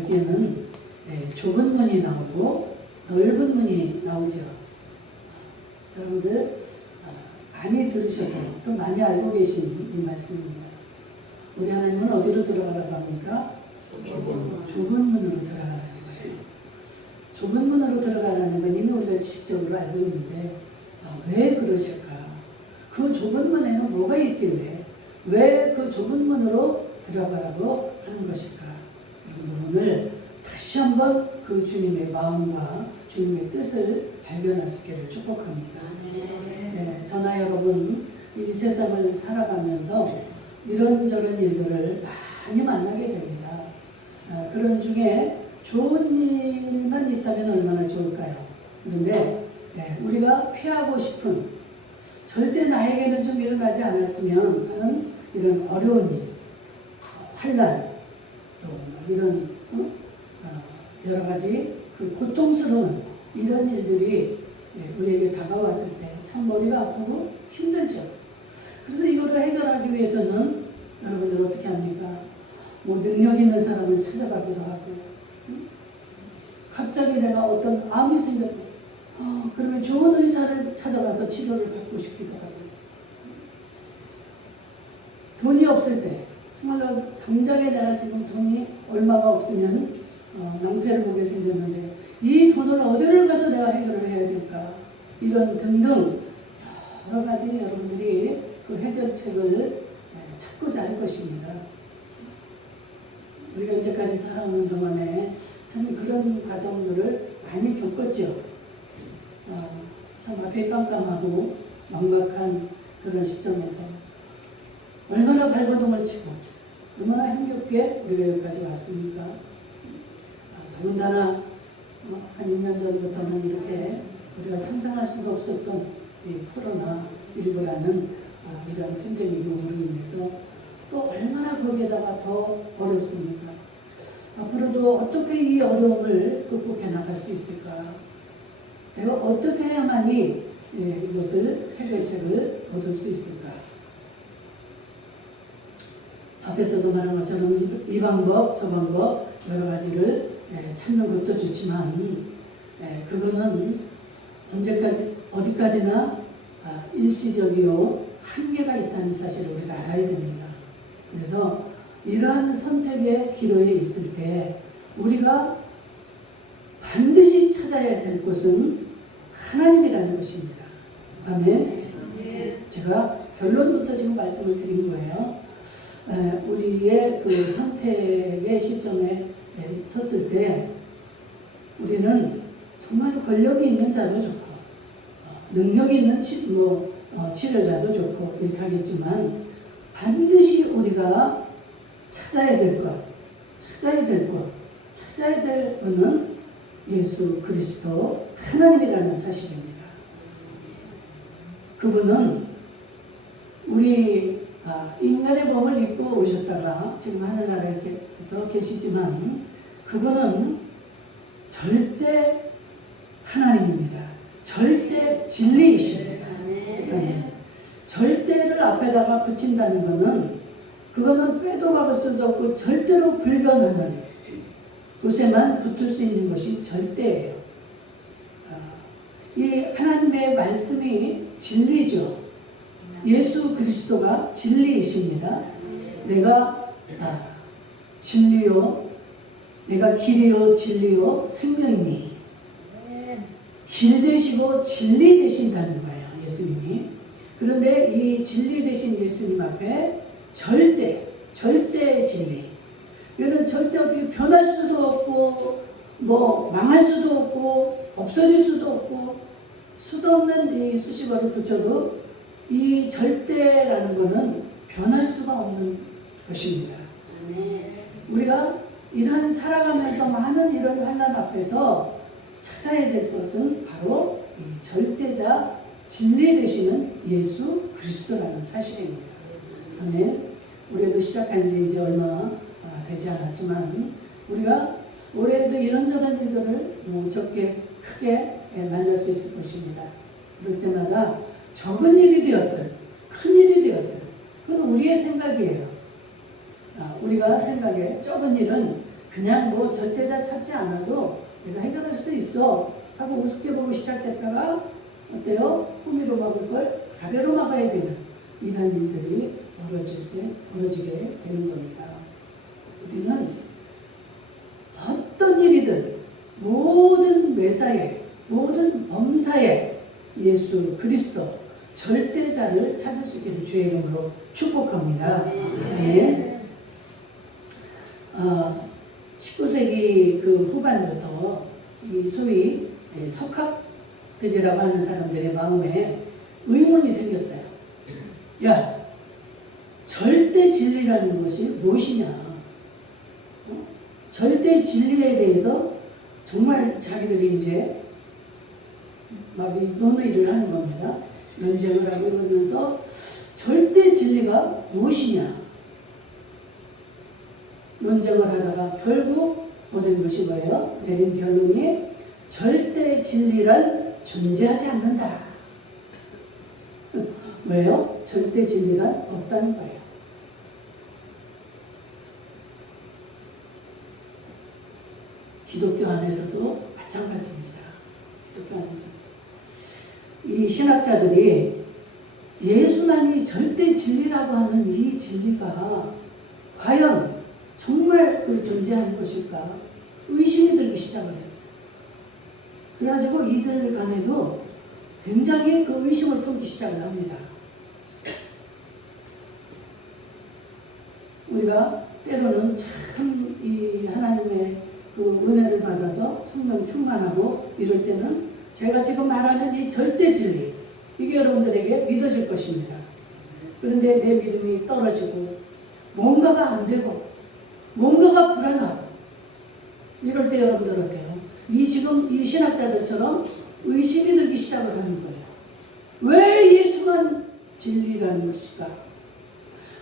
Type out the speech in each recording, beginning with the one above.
여기에는 좁은 문이 나오고 넓은 문이 나오죠. 여러분들 많이 들으셔서 또 많이 알고 계신 이 말씀입니다. 우리 하나님은 어디로 들어가라고 합니까? 좁은 문으로 들어가라는 거예요. 좁은 문으로 들어가라는 건 이미 우리가 지식적으로 알고 있는데 왜 그러실까? 그 좁은 문에는 뭐가 있길래 왜 그 좁은 문으로 들어가라고 하는 것일까? 오늘 다시 한번 그 주님의 마음과 주님의 뜻을 발견할 수 있기를 축복합니다. 네, 저나 여러분 이 세상을 살아가면서 이런저런 일들을 많이 만나게 됩니다. 그런 중에 좋은 일만 있다면 얼마나 좋을까요? 그런데 우리가 피하고 싶은 절대 나에게는 좀 일어나지 않았으면 하는 이런 어려운 일, 환난, 또 이런 여러 가지 그 고통스러운 이런 일들이 우리에게 다가왔을 때 참 머리가 아프고 힘들죠. 그래서 이거를 해결하기 위해서는 여러분들 어떻게 합니까? 뭐 능력 있는 사람을 찾아가기도 하고, 갑자기 내가 어떤 암이 생겼고, 그러면 좋은 의사를 찾아가서 치료를 받고 싶기도 하고, 돈이 없을 때 정말로 당장에 내가 지금 돈이 얼마가 없으면 낭패를 보게 생겼는데 이 돈을 어디를 가서 내가 해결을 해야 될까? 이런 등등 여러 가지 여러분들이 그 해결책을 찾고자 할 것입니다. 우리가 이제까지 살아오는 동안에 참 그런 과정들을 많이 겪었죠. 참 앞이 깜깜하고 막막한 그런 시점에서 얼마나 발버둥을 치고 얼마나 힘겹게 우리가 여기까지 왔습니까? 더군다나 한 2년 전부터는 이렇게 우리가 상상할 수가 없었던 이 코로나19라는 이런 팬데믹이 오므로 인해서 또 얼마나 거기에다가 더 어렵습니까? 앞으로도 어떻게 이 어려움을 극복해 나갈 수 있을까? 내가 어떻게 해야만이 이것을 해결책을 얻을 수 있을까? 앞에서도 말한 것처럼 이 방법, 저 방법 여러 가지를 찾는 것도 좋지만 그거는 언제까지 어디까지나 일시적이요 한계가 있다는 사실을 우리가 알아야 됩니다. 그래서 이러한 선택의 기로에 있을 때 우리가 반드시 찾아야 될 것은 하나님이라는 것입니다. 아멘. 제가 결론부터 지금 말씀을 드린 거예요. 우리의 그 선택의 시점에 섰을 때 우리는 정말 권력이 있는 자도 좋고 능력이 있는 치료자도 좋고 이렇게 하겠지만 반드시 우리가 찾아야 될 것은 예수 그리스도 하나님이라는 사실입니다. 그분은 우리 인간의 몸을 입고 오셨다가 지금 하늘나라에서 계시지만 그분은 절대 하나님입니다. 절대 진리이십니다. 절대를 앞에다가 붙인다는 것은 그거는 빼도 박을 수도 없고 절대로 불변하는 곳에만 붙을 수 있는 것이 절대예요. 이 하나님의 말씀이 진리죠. 예수 그리스도가 진리이십니다. 내가 진리요, 내가 길이요, 진리요, 생명이니 길 되시고 진리 되신다는 거예요. 예수님이. 그런데 이 진리 되신 예수님 앞에 절대 진리. 이거는 절대 어떻게 변할 수도 없고 뭐 망할 수도 없고 없어질 수도 없고 수도 없는 이 수식어를 붙여도 이 절대라는 것은 변할 수가 없는 것입니다. 우리가 이런 살아가면서 많은 이런 환난 앞에서 찾아야 될 것은 바로 이 절대자 진리 되시는 예수 그리스도라는 사실입니다. 아멘. 우리도 시작한 지 이제 얼마 되지 않았지만 우리가 올해에도 이런저런 일들을 적게 크게 만날 수 있을 것입니다. 그럴 때마다 적은 일이 되었든 큰 일이 되었든 그건 우리의 생각이에요. 우리가 생각에 적은 일은 그냥 뭐 절대자 찾지 않아도 내가 해결할 수 있어 하고 우습게 보고 시작했다가 어때요? 호미로 막을 걸 가래로 막아야 되는 이런 일들이 벌어지게 되는 겁니다. 우리는 어떤 일이든 모든 매사에 모든 범사에 예수 그리스도 절대자를 찾을 수 있기를 주의 이름으로 축복합니다. 네. 19세기 그 후반부터 이 소위 석학들이라고 하는 사람들의 마음에 의문이 생겼어요. 야, 절대 진리라는 것이 무엇이냐? 절대 진리에 대해서 정말 자기들이 이제 막 논의를 하는 겁니다. 논쟁을 하고 이러면서 절대 진리가 무엇이냐? 논쟁을 하다가 결국 모든 것이 뭐예요? 내린 결론이 절대 진리란 존재하지 않는다. 왜요? 절대 진리란 없다는 거예요. 기독교 안에서도 마찬가지입니다. 기독교 안에서 이 신학자들이 예수만이 절대 진리라고 하는 이 진리가 과연 정말 그 존재하는 것일까 의심이 들기 시작을 했어요. 그래가지고 이들 간에도 굉장히 그 의심을 품기 시작을 합니다. 우리가 때로는 참 이 하나님의 그 은혜를 받아서 성령 충만하고 이럴 때는 제가 지금 말하는 이 절대 진리 이게 여러분들에게 믿어질 것입니다. 그런데 내 믿음이 떨어지고 뭔가가 안 되고 뭔가가 불안하고 이럴 때 여러분들 어때요? 지금 이 신학자들처럼 의심이 들기 시작을 하는 거예요. 왜 예수만 진리라는 것일까?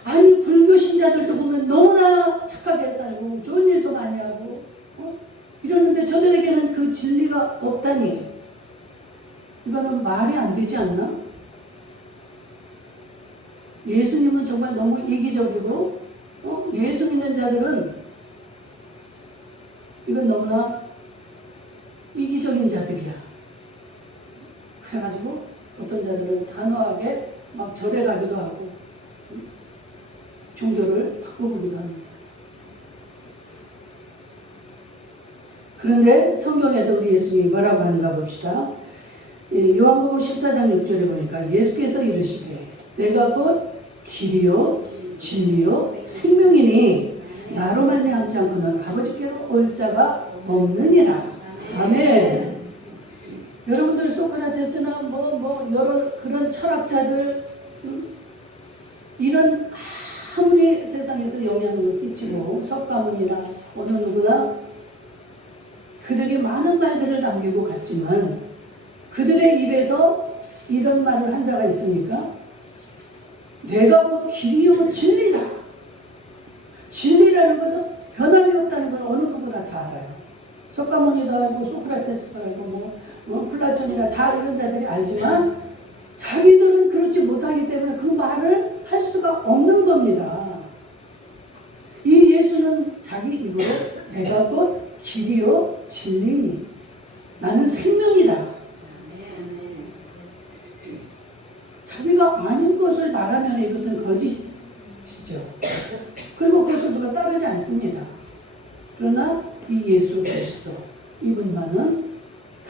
아니 불교 신자들도 보면 너무나 착하게 살고 좋은 일도 많이 하고 이러는데 저들에게는 그 진리가 없다니 이거는 말이 안 되지 않나? 예수님은 정말 너무 이기적이고 예수 믿는 자들은 이건 너무나 이기적인 자들이야. 그래가지고 어떤 자들은 단호하게 막 절에 가기도 하고 종교를 바꿔보기도 합니다. 그런데 성경에서 우리 예수님이 뭐라고 하는가 봅시다. 요한복음 14장 6절에 보니까 예수께서 이르시되 내가 곧 길이요 진리요 생명이니 나로 말미암지 않고는 아버지께로 올 자가 없느니라. 아멘. 여러분들 소크라테스나 여러 그런 철학자들 이런 아무리 세상에서 영향을 끼치고 석가모니나 어느 누구나 그들이 많은 말들을 남기고 갔지만 그들의 입에서 이런 말을 한 자가 있습니까? 내가 곧 길이요 진리다. 진리라는 것은 변함이 없다는 걸 어느 누구나 다 알아요. 석가모니도 알고 소크라테스도 알고 플라톤이나 다 이런 자들이 알지만 자기들은 그렇지 못하기 때문에 그 말을 할 수가 없는 겁니다. 이 예수는 자기 입으로 내가 곧 길이요 진리니 나는 생명이다. 자기가 아닌 것을 말하면 이것은 거짓이죠. 그리고 그것을 누가 따르지 않습니다. 그러나 이 예수 그리스도 이분만은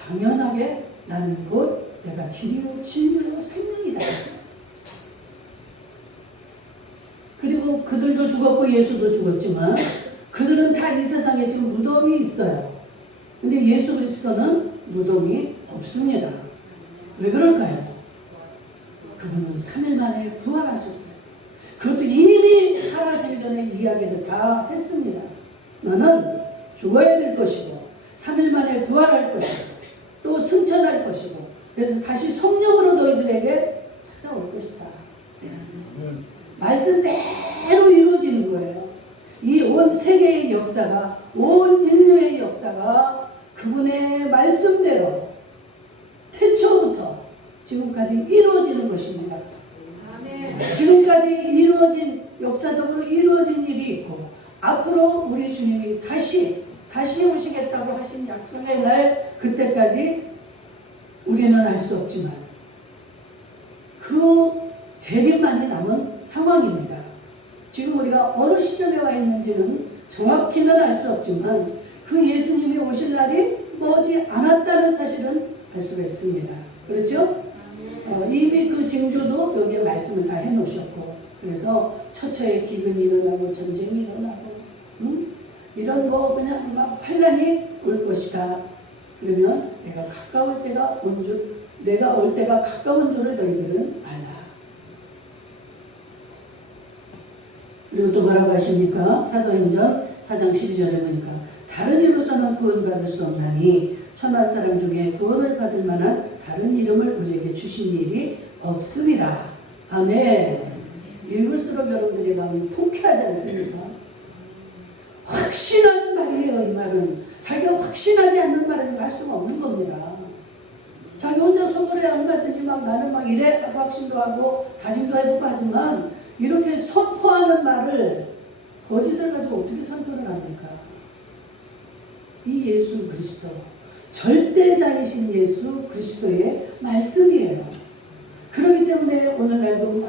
당연하게 나는 곧 내가 길이요 진리요 생명이다. 그리고 그들도 죽었고 예수도 죽었지만 그들은 다 이 세상에 지금 무덤이 있어요. 근데 예수 그리스도는 무덤이 없습니다. 왜 그럴까요? 그분은 3일 만에 부활하셨어요. 그것도 이미 살아생기 전에 이야기를 다 했습니다. 너는 죽어야 될 것이고 3일 만에 부활할 것이고 또 승천할 것이고 그래서 다시 성령으로 너희들에게 찾아올 것이다. 말씀대로 이루어지는 거예요. 이 온 세계의 역사가 온 인류의 역사가 그분의 말씀대로 태초부터 지금까지 이루어지는 것입니다. 지금까지 이루어진 역사적으로 이루어진 일이 있고 앞으로 우리 주님이 다시 오시겠다고 하신 약속의 날 그때까지 우리는 알 수 없지만 그 재림만이 남은 상황입니다. 지금 우리가 어느 시점에 와 있는지는 정확히는 알 수 없지만 그 예수님이 오실 날이 머지 않았다는 사실은 알 수가 있습니다. 그렇죠? 이미 그 징조도 여기에 말씀을 다 해놓으셨고, 그래서 처처에 기근이 일어나고 전쟁이 일어나고 이런 거 그냥 막 환난이 올 것이다. 그러면 내가 올 때가 가까운 줄을 너희들은 알라. 그리고 또 뭐라고 하십니까? 사도행전 4장 12절에 보니까 다른 이로서는 구원받을 수 없나니 천하 사람 중에 구원을 받을 만한 다른 이름을 우리에게 주신 일이 없음이라. 아멘. 읽을수록 여러분들의 마음이 통쾌하지 않습니까? 확신하는 말이에요. 이 말은 자기가 확신하지 않는 말은 할 수가 없는 겁니다. 자기 혼자 속으로 얼마든지 막 나는 막 이래 하고 확신도 하고 다짐도 해보고 하지만 이렇게 선포하는 말을 거짓을 가지고 어떻게 선포를 합니까? 이 예수 그리스도 절대자이신 예수 그리스도의 말씀이에요. 그렇기 때문에 오늘날도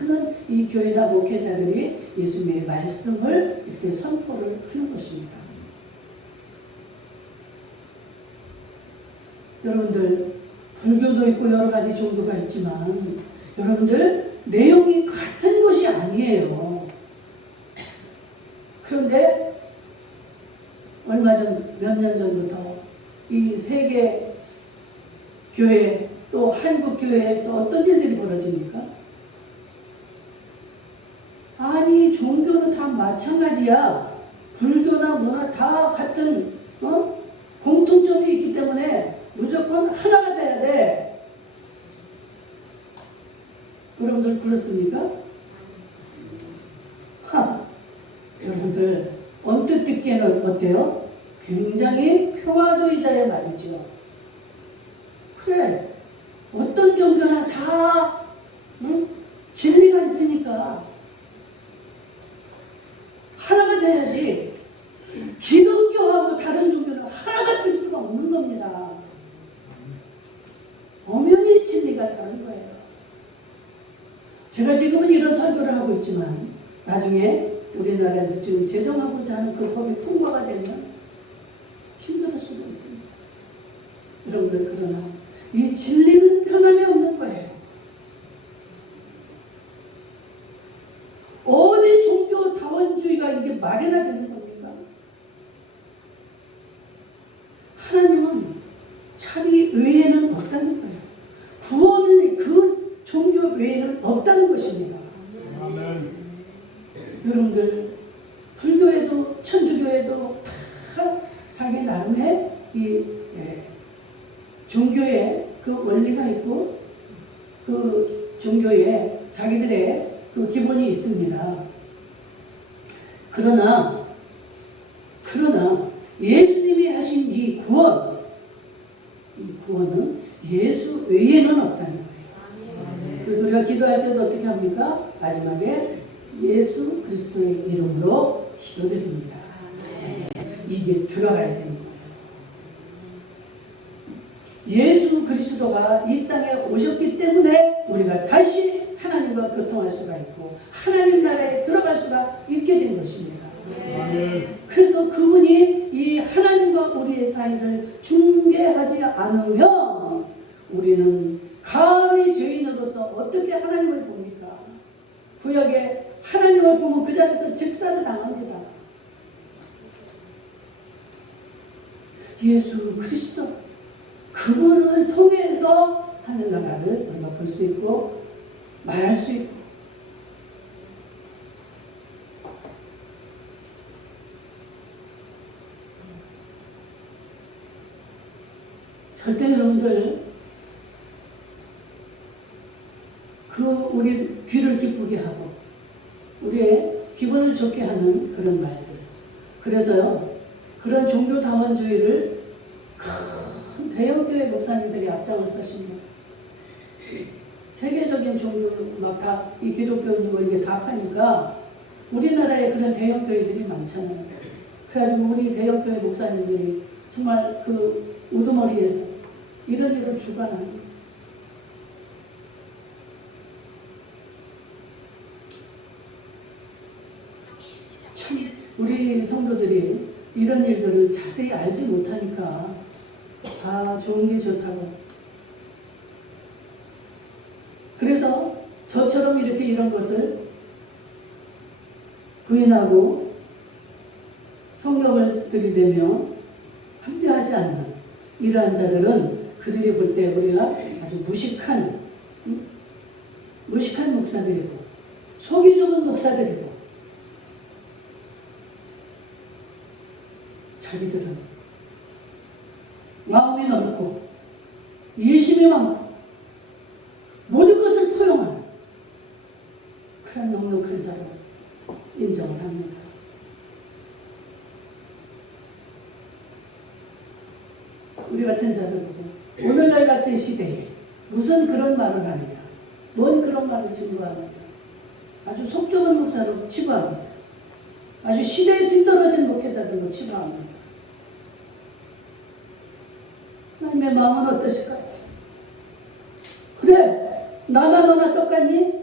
많은 이 교회나 목회자들이 예수님의 말씀을 이렇게 선포를 하는 것입니다. 여러분들 불교도 있고 여러 가지 종교가 있지만 여러분들 내용이 같은 것이 아니에요. 그런데 얼마 전 몇 년 전부터 이 세계 교회 또 한국 교회에서 어떤 일들이 벌어집니까? 아니 종교는 다 마찬가지야. 불교나 뭐나 다 같은 공통점이 있기 때문에 무조건 하나가 돼야 돼. 여러분들 그렇습니까? 여러분들 언뜻 듣기에는 어때요? 굉장히 평화주의자의 말이죠. 그래, 어떤 종교나 다 진리가 있으니까 하나가 돼야지. 기독교하고 다른 종교는 하나가 될 수가 없는 겁니다. 엄연히 진리가 다른 거예요. 제가 지금은 이런 설교를 하고 있지만 나중에 우리나라에서 지금 제정하고자 하는 그 법이 통과가 되면 힘들 수도 있습니다. 여러분들 그러나 이 진리는 변함이 없는 거예요. 어디 종교 다원주의가 이게 말이나 되는 겁니까? 하나님은 자기 외에는 없다는 거예요. 구원은 그 종교 외에는 없다는 것입니다. 아멘. 여러분들 불교에도 천주교에도 다 자기 나름의 이 종교의 그 원리가 있고 그 종교에 자기들의 그 기본이 있습니다. 그러나 예수님이 하신 이 구원은 예수 외에는 없다는 거예요. 그래서 우리가 기도할 때도 어떻게 합니까? 마지막에 예수 그리스도의 이름으로 기도드립니다. 이게 들어가야 되는 거예요. 예수 그리스도가 이 땅에 오셨기 때문에 우리가 다시 하나님과 교통할 수가 있고 하나님 나라에 들어갈 수가 있게 된 것입니다. 그래서 그분이 이 하나님과 우리의 사이를 중개하지 않으면 우리는 감히 죄인으로서 어떻게 하나님을 봅니까? 구약에 하나님을 보면 그 자리에서 즉사를 당합니다. 예수 그리스도 그분을 통해서 하늘나라를 우리가 볼 수 있고 말할 수 있고 절대 여러분들 우리 귀를 기쁘게 하고 우리의 기분을 좋게 하는 그런 말들. 그래서요 그런 종교다원주의를 큰 대형교회 목사님들이 앞장을 서십니다. 세계적인 종교를 막 다 이 기독교인이고 이게 다 하니까 우리나라에 그런 대형교회들이 많잖아요. 그래가지고 우리 대형교회 목사님들이 정말 그 우두머리에서 이런 일을 주관하는 거예요. 참 우리 성도들이 이런 일들을 자세히 알지 못하니까 다 좋은 게 좋다고. 그래서 저처럼 이렇게 이런 것을 부인하고 성경을 들이대며 합리하지 않는 이러한 자들은 그들이 볼 때 우리가 아주 무식한 목사들이고 속이 좁은 목사들이고 자기들은 마음이 넓고 이해심이 많고 모든 것을 포용하는 그런 넉넉한 자로 인정을 합니다. 우리 같은 자들 보고 오늘날 같은 시대에 무슨 그런 말을 하느냐, 뭔 그런 말을 증거하느냐, 아주 속 좁은 목사로 치부합니다. 아주 시대에 뒤떨어진 목회자들로 치부합니다. 하나님의 마음은 어떠실까요? 그래, 나나 너나 똑같니?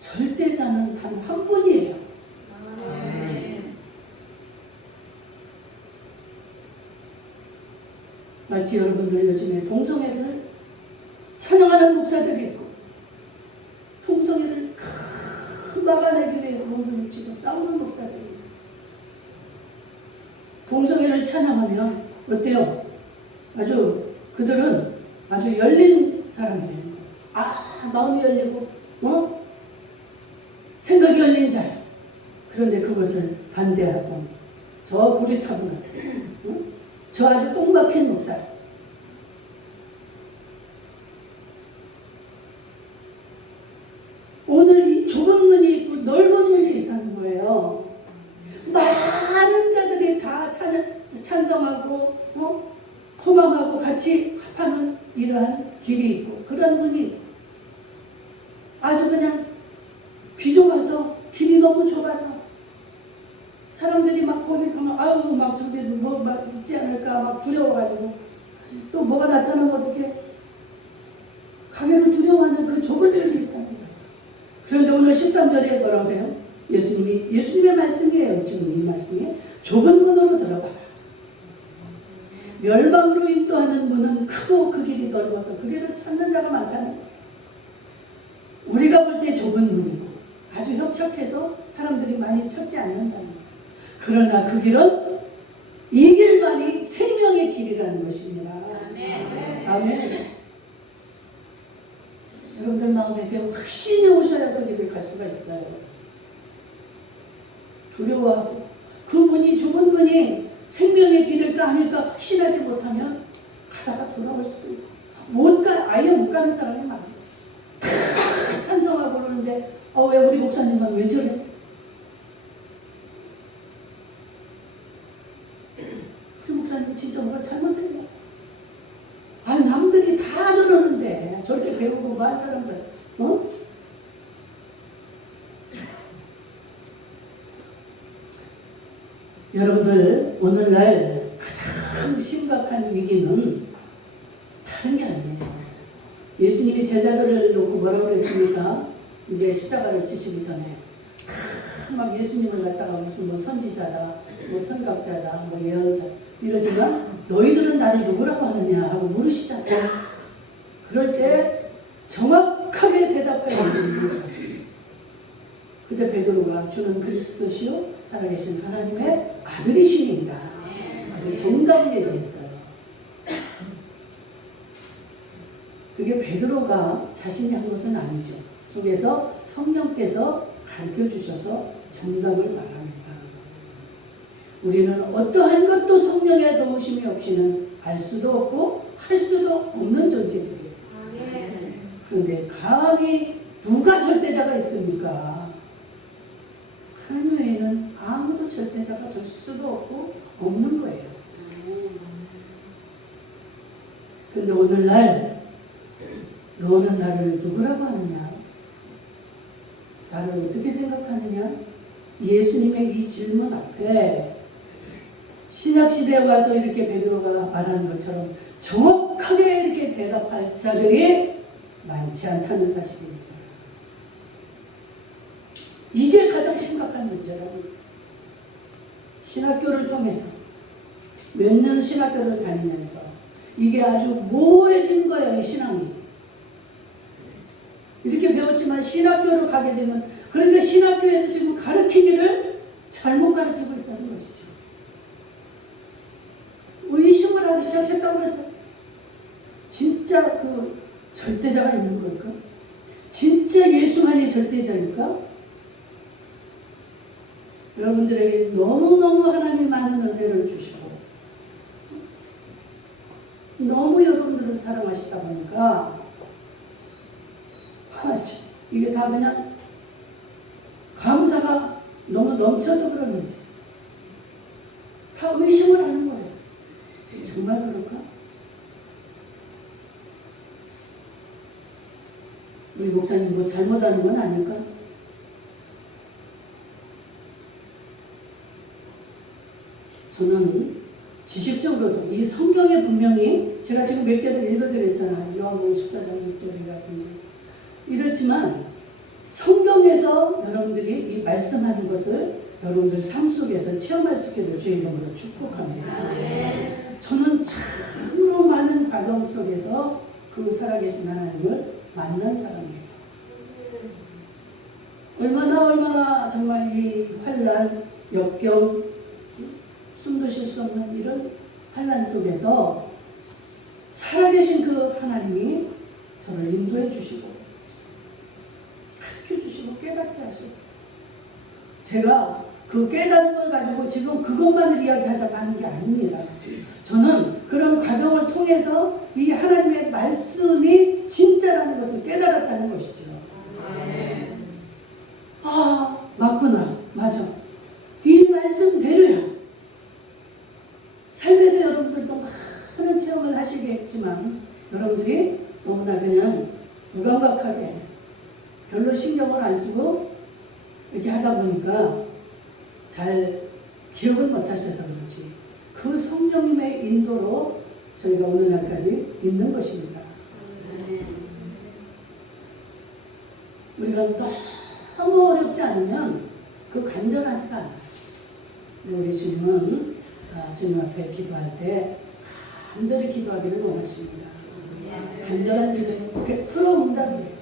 절대자는 단 한 분이에요. 마치 여러분들 요즘에 동성애를 찬양하는 목사들이 있고 동성애를 막아내기 위해서 몸을 치고 싸우는 목사들이 있어요. 동성애를 찬양하면 어때요? 아주 그들은 아주 열린 사람이에요. 마음이 열리고 생각이 열린 자야. 그런데 그것을 반대하고 저 고리타분한 저 아주 똥박힌 목사. 오늘 이 좁은 문이 있고 넓은 문이 있다는 거예요. 많은 자들이 다 찬성하고 소망하고 같이 합하는 이러한 길이 있고 그런 문이 있고 아주 그냥 비좁아서 길이 너무 좁아서 사람들이 막 거기 가면 아유 막 저기 막 있지 않을까 막 두려워가지고 또 뭐가 나타나면 어떻게 가게를 두려워하는 그 좁은 길이 있답니다. 그런데 오늘 13절에 뭐라고 해요? 예수님의 말씀이에요. 지금 이 말씀이 좁은 문으로 들어가라. 멸망으로 인도하는 문은 크고 그 길이 넓어서 그 길을 찾는 자가 많다는 거예요. 우리가 볼 때 좁은 문이고 아주 협착해서 사람들이 많이 찾지 않는다는 거예요. 그러나 그 길은 이 길만이 생명의 길이라는 것입니다. 아멘. 아멘. 여러분들 마음에 그 확신이 오셔야 그 길을 갈 수가 있어요. 두려워하고 그 문이 좁은 문이 생명의 길일까 아닐까 확신하지 못하면 가다가 돌아올 수도 있고 아예 못 가는 사람이 많아요. 다 찬성하고 그러는데 왜 우리 목사님만 왜 저래? 그 목사님 진짜 뭐가 잘못됐냐? 남들이 다 저러는데 저렇게 배우고 뭐 한 사람들 여러분들 오늘날 가장 심각한 위기는 다른 게 아니에요. 예수님이 제자들을 놓고 뭐라고 그랬습니까? 이제 십자가를 지시기 전에 막 예수님을 갖다가 무슨 뭐 선지자다, 뭐 선각자다, 뭐 예언자 이러지만 너희들은 나를 누구라고 하느냐 하고 물으시잖아요. 그럴 때 정확하게 대답하는 거예요. 그때 베드로가 주는 그리스도시요 살아계신 하나님의 아들이시니이다. 아주 정답을 얘기했어요. 그게 베드로가 자신이 한 것은 아니죠. 속에서 성령께서 가르쳐 주셔서 정답을 말합니다. 우리는 어떠한 것도 성령의 도우심이 없이는 알 수도 없고 할 수도 없는 존재들이에요. 그런데 감히 누가 절대자가 있습니까? 하나님 외에는 아무도 절대자가 될 수도 없고 없는 거예요. 그런데 오늘날 너는 나를 누구라고 하느냐? 나를 어떻게 생각하느냐? 예수님의 이 질문 앞에 신약시대에 와서 이렇게 베드로가 말하는 것처럼 정확하게 이렇게 대답할 자들이 많지 않다는 사실입니다. 이게 가장 심각한 문제라고. 신학교를 통해서 몇 년 신학교를 다니면서 이게 아주 모호해진 거예요. 이 신앙이. 이렇게 배웠지만 신학교를 가게 되면 그러니까 신학교에서 지금 가르치기를 잘못 가르치고 있다는 것이죠. 의심을 하기 시작했다고 그러죠. 진짜 그 절대자가 있는 걸까? 진짜 예수만이 절대자일까? 여러분들에게 너무너무 하나님 많은 은혜를 주시고 너무 여러분들을 사랑하시다 보니까 이게 다 그냥 감사가 너무 넘쳐서 그러는지 다 의심을 하는 거예요. 정말 그럴까? 우리 목사님 뭐 잘못하는 건 아닐까? 저는 지식적으로도 이 성경에 분명히 제가 지금 몇 개를 읽어드렸잖아요. 요한복음 14장 6절이라든지 이렇지만 성경에서 여러분들이 이 말씀하는 것을 여러분들 삶 속에서 체험할 수 있게 주의 이름으로 축복합니다. 저는 참으로 많은 과정 속에서 그 살아계신 하나님을 만난 사람이에요. 얼마나 정말 이 환난, 역경, 숨도 쉴 수 없는 이런 환난 속에서 살아계신 그 하나님이 저를 인도해 주시고 가르쳐 주시고 깨닫게 하셨어요. 제가 그 깨닫는 걸 가지고 지금 그것만을 이야기하자고 하는 게 아닙니다. 저는 그런 과정을 통해서 이 하나님의 말씀이 진짜라는 것을 깨달았다는 것이죠. 아, 맞구나. 맞아. 이 말씀대로야. 삶에서 여러분들도 많은 체험을 하시겠지만 여러분들이 너무나 그냥 무감각하게 별로 신경을 안 쓰고 이렇게 하다 보니까 잘 기억을 못 하셔서 그렇지 그 성령님의 인도로 저희가 오늘날까지 있는 것입니다. 우리가 너무 어렵지 않으면 그 간절하지가 않아요. 우리 주님은 주님 앞에 기도할 때 간절히 기도하기를 원하십니다. 간절한 기도는 100% 응답이에요.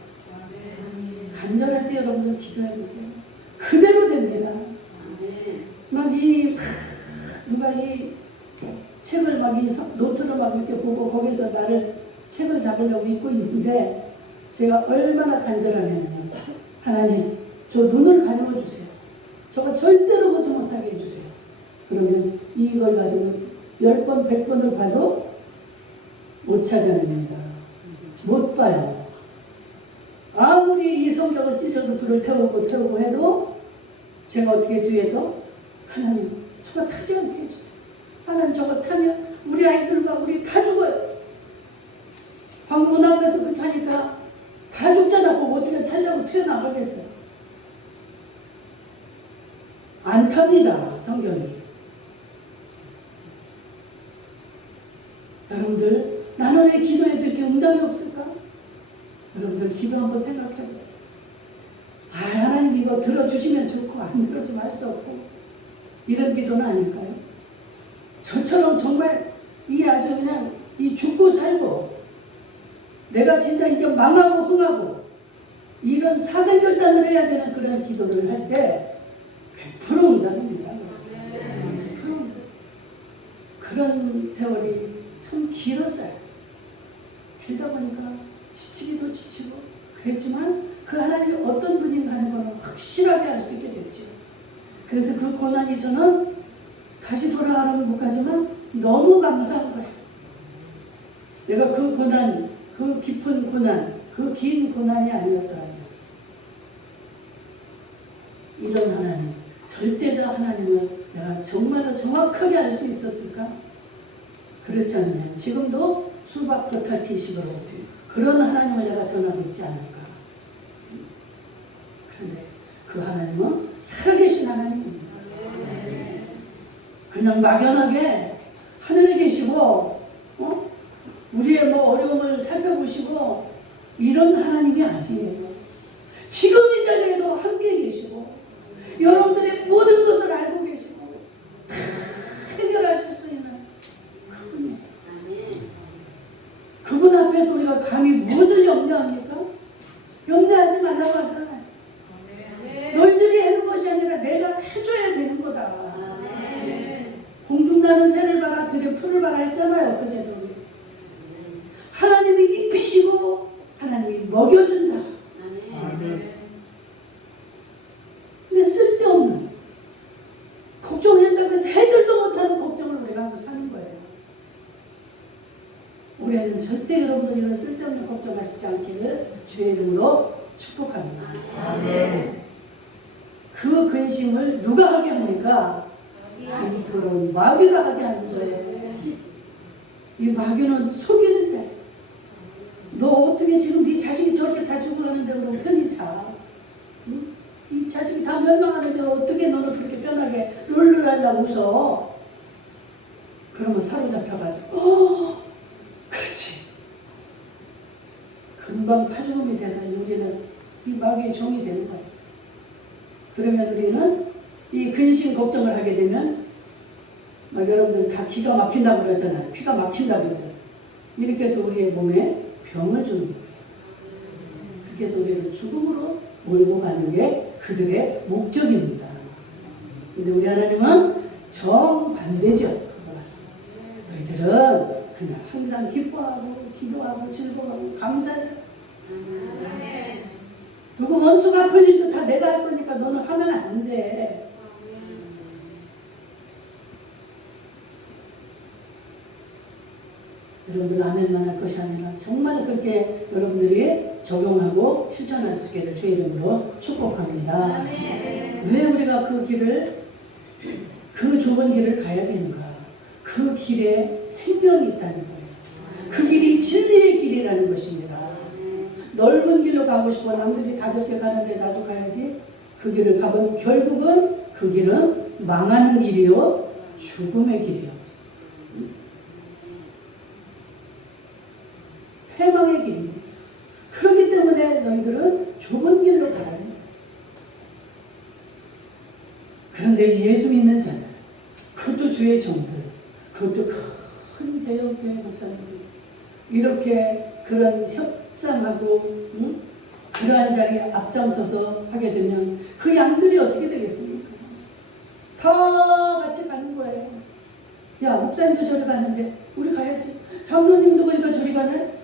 간절할 때 여러분들 기도해보세요. 그대로 됩니다. 누가 이 책을 노트를 이렇게 보고 거기서 나를 책을 잡으려고 읽고 있는데 제가 얼마나 간절하냐면 하나님 저 눈을 가려워주세요. 저거 절대로 보지 못하게 해주세요. 그러면 이걸 가지고 10번, 100번을 봐도 못 찾아냅니다. 못 봐요. 아무리 이 성경을 찢어서 불을 태우고 해도 제가 어떻게 뒤에서 하나님 저거 타지 않게 해주세요. 하나님 저거 타면 우리 아이들과 우리 다 죽어요. 방문 앞에서 그렇게 하니까 다 죽잖아. 그거 어떻게 찾아고 튀어나가겠어요. 안 탑니다. 성경이. 여러분들 나는 왜 기도해도 이렇게 응답이 없을까? 여러분들 기도 한번 생각해보세요. 하나님 이거 들어주시면 좋고 안 들어주면 할 수 없고 이런 기도는 아닐까요? 저처럼 정말 이 아주 그냥 이 죽고 살고 내가 진짜 이제 망하고 흥하고 이런 사생결단을 해야 되는 그런 기도를 할 때 100% 응답입니다. 100%. 그런 세월이 참 길었어요. 길다 보니까 지치기도 지치고 그랬지만 그 하나님이 어떤 분인가 하는 것은 확실하게 알 수 있게 됐죠. 그래서 그 고난이 저는 다시 돌아가는 못 가지만 너무 감사한 거예요. 내가 그 고난, 그 깊은 고난, 그 긴 고난이 아니었더라면 이런 하나님, 절대적 하나님을 내가 정말로 정확하게 알 수 있었을까? 그렇지 않으면 지금도 수박 겉핥기식으로 그런 하나님을 내가 전하고 있지 않을까? 그런데 그 하나님은 살아계신 하나님입니다. 그냥 막연하게 하늘에 계시고 우리의 어려움을 살펴보시고 이런 하나님이 아니에요. 지금 이 자리에도 함께 계시고 여러분들의 모든 것을 알고 계시고 다 해결하실 수 있는 그분이에요. 그분 앞에서 우리가 감히 무엇을 염려합니까? 염려하지 말라고 하잖아요. 너희들이 해는 것이 아니라 내가 해줘야 되는 거다. 공중 나는 새를 봐라 들의 풀을 봐라 했잖아요. 그제도 하나님이 입히시고 하나님이 먹여준다. 근데 쓸데없는 걱정한다고 해서 해결도 못하는 걱정을 우리가 하고 사는 거예요. 올해는 절대 여러분들 이런 쓸데없는 걱정하시지 않기를 주의 이름으로 축복합니다. 그 근심을 누가 하게 합니까? 이 더러운 마귀가 하게 하는 거예요. 이 마귀는 속이는 자예요. 너 어떻게 지금 네 자식이 저렇게 다 죽어가는데 그럼 편히 자. 응? 이 자식이 다 멸망하는데 어떻게 너는 그렇게 편하게 룰루랄라 웃어? 그러면 사로잡혀가지고 그렇지. 금방 파죽음이 돼서 우리는 이 마귀의 종이 되는 거예요. 그러면 우리는 이 근심 걱정을 하게 되면 여러분들 다 기가 막힌다고 그러잖아요. 피가 막힌다고 그러죠. 이렇게 해서 우리의 몸에 병을 주는 거예요. 그렇게 해서 우리를 죽음으로 몰고 가는 게 그들의 목적입니다. 근데 우리 하나님은 정반대죠. 너희들은 그냥 항상 기뻐하고 기도하고 즐거워하고 감사해요. 누구 원수 갚을 일도 다 내가 할 거니까 너는 하면 안 돼. 여러분들 아멘만 할 것이 아니라 정말 그렇게 여러분들이 적용하고 실천할 수 있기를 주의 이름으로 축복합니다. 왜 우리가 그 좁은 길을 가야 되는가? 그 길에 생명이 있다는 거예요. 그 길이 진리의 길이라는 것입니다. 넓은 길로 가고 싶어 남들이 다 저렇게 가는데 나도 가야지. 그 길을 가면 결국은 그 길은 망하는 길이요, 죽음의 길이요, 회망의 길입니다. 그렇기 때문에 너희들은 좁은 길로 가야 합니다. 그런데 예수 믿는 자들, 그것도 주의 종들, 그것도 큰 대형교회 목사님들 이렇게 그런 협상하고 그러한 자리에 앞장서서 하게 되면 그 양들이 어떻게 되겠습니까? 다 같이 가는 거예요. 야, 목사님도 저리 가는데 우리 가야지. 장로님도 보니까 저리 가네.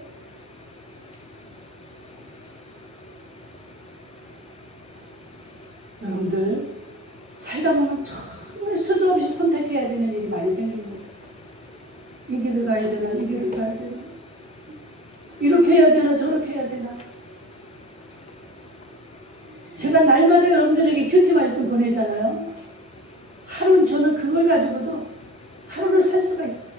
여러분들 살다 보면 정말 수도 없이 선택해야 되는 일이 많이 생깁니다. 이 길을 가야 되나, 이 길을 가야 되나, 이렇게 해야 되나, 저렇게 해야 되나. 제가 날마다 여러분들에게 큐티 말씀 보내잖아요. 하루 저는 그걸 가지고도 하루를 살 수가 있어요.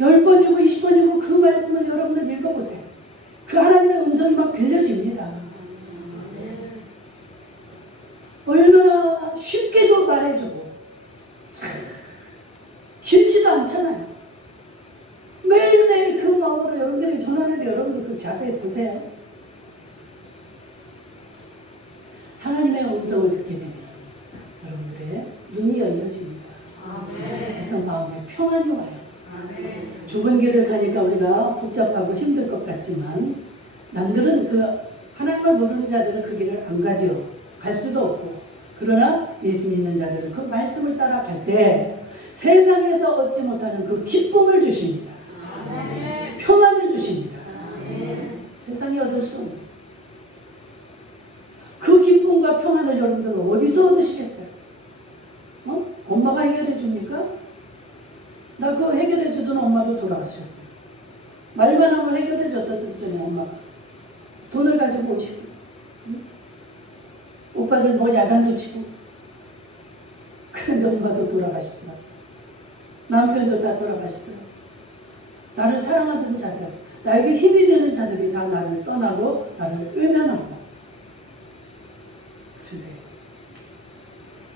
10번이고 20번이고 그 말씀을 여러분들 읽어보세요. 그 하나님의 음성이 막 들려집니다. 얼마나 쉽게도 말해주고 길지도 않잖아요. 매일매일 그 마음으로 여러분들이 전하는데 여러분들 그 자세히 보세요. 하나님의 음성을 듣게 되면 여러분들의 눈이 열려집니다. 그래서 마음에 평안이 와요. 좁은 길을 가니까 우리가 복잡하고 힘들 것 같지만 남들은 그 하나님을 모르는 자들은 그 길을 안 가죠. 갈 수도 없고. 그러나 예수 믿는 자들은 그 말씀을 따라갈 때 세상에서 얻지 못하는 그 기쁨을 주십니다. 평안을 주십니다. 세상에 얻을 수 없는 그 기쁨과 평안을 여러분들은 어디서 얻으시겠어요? 엄마가 해결해 줍니까? 나 그거 해결해 주던 엄마도 돌아가셨어요. 말만 하면 해결해 줬었을 전에 엄마가 돈을 가지고 오시고 오빠들 뭐 야단도 치고 그런데 엄마도 돌아가시더라고. 남편도 다 돌아가시더라고. 나를 사랑하던 자들, 나에게 힘이 되는 자들이 다 나를 떠나고 나를 외면하고. 그래.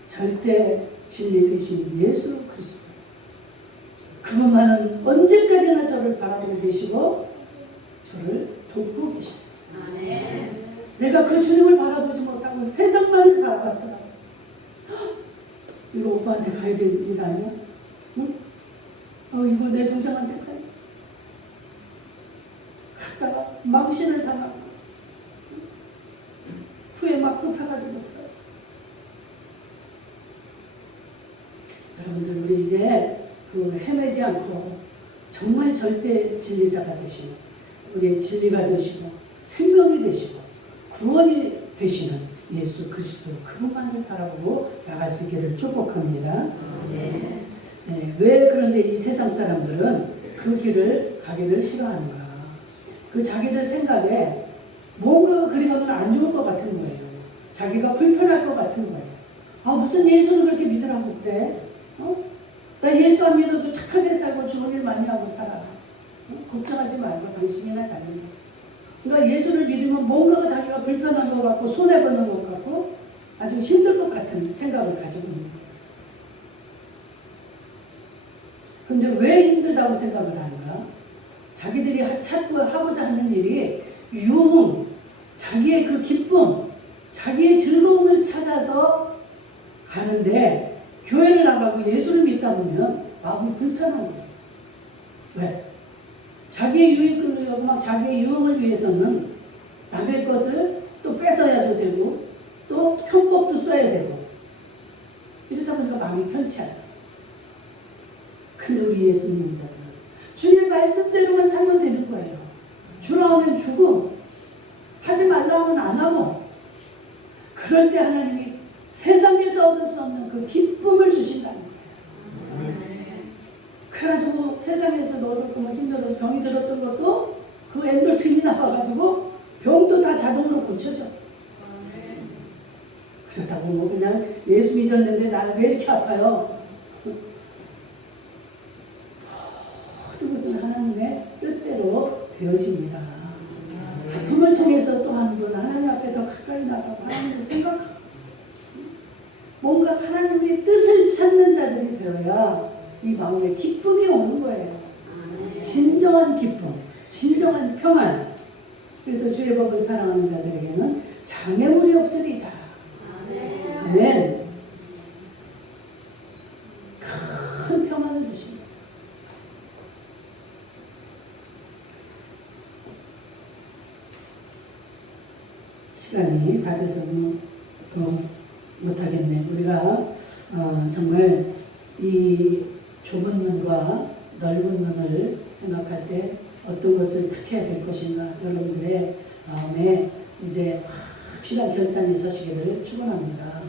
절대 진리 되신 예수 그리스도. 그분만은 언제까지나 저를 바라보고 계시고 저를 돕고 계십니다. 내가 그 주님을 바라보지 못하고 세상만을 바라봤더라. 이거 오빠한테 가야 될 일 아니야? 응? 이거 내 동생한테 가야지. 갔다가 망신을 당하고 후에 막 급해가지고 들어요. 여러분들 우리 이제 헤매지 않고 정말 절대 진리자가 되시고 우리의 진리가 되시고 생명이 되시고 구원이 되시는 예수 그리스도 그분만을 바라보고 나갈 수 있기를 축복합니다. 네. 왜 그런데 이 세상 사람들은 그 길을 가기를 싫어하는가? 그 자기들 생각에 뭔가 그리 가면 안 좋을 것 같은 거예요. 자기가 불편할 것 같은 거예요. 무슨 예수를 그렇게 믿으라고 그래? 나 예수 안 믿어도 착하게 살고 좋은 일 많이 하고 살아. 걱정하지 말고 당신이나 잘 믿어. 그러니까 예수를 믿으면 뭔가가 자기가 불편한 것 같고 손해보는 것 같고 아주 힘들 것 같은 생각을 가지고 있는 거예요. 근데 왜 힘들다고 생각을 하는가? 자기들이 찾고 하고자 하는 일이 유흥, 자기의 그 기쁨, 자기의 즐거움을 찾아서 가는데 교회를 나가고 예수를 믿다 보면 마음이 불편한 거예요. 왜? 자기의 유익을 막 자기의 유흥을 위해서는 남의 것을 또 뺏어야도 되고 또 형법도 써야 되고 이러다 보니까 마음이 편치 않아요. 근데 우리 예수 믿는 자들은 주님의 말씀대로만 살면 되는 거예요. 주라 하면 주고 하지 말라 하면 안 하고 그럴 때 하나님이 세상에서 얻을 수 없는 그 기쁨을 주신다는 거예요. 그래가지고 세상에서 너를 뭐 힘들어서 병이 들었던 것도 그 엔돌핀이 나와가지고 병도 다 자동으로 고쳐져. 그렇다고 뭐 그냥 예수 믿었는데 나는 왜 이렇게 아파요? 모든 것은 하나님의 뜻대로 되어집니다. 아픔을 통해서 또 한 번 하나님 앞에 더 가까이 나가고 하나님을 생각하고 뭔가 하나님의 뜻을 찾는 자들이 되어야 이 마음에 기쁨이 오는 거예요. 진정한 기쁨, 진정한 평안. 그래서 주의 법을 사랑하는 자들에게는 장애물이 없으리다. 아멘. 큰 평안을 주십니다. 시간이 다 돼서 더 못하겠네. 우리가 정말 이 좁은 눈과 넓은 눈을 생각할 때 어떤 것을 택해야 될 것인가 여러분들의 마음에 이제 확실한 결단이 서시기를 축원합니다.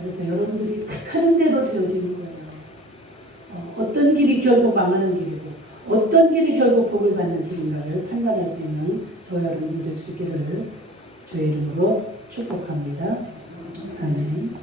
그래서 여러분들이 택하는 대로 되어지는 거예요. 어떤 길이 결국 망하는 길이고 어떤 길이 결국 복을 받는 길인가를 판단할 수 있는 저와 여러분이 될 수 있기를 주의 이름으로 축복합니다. 아멘.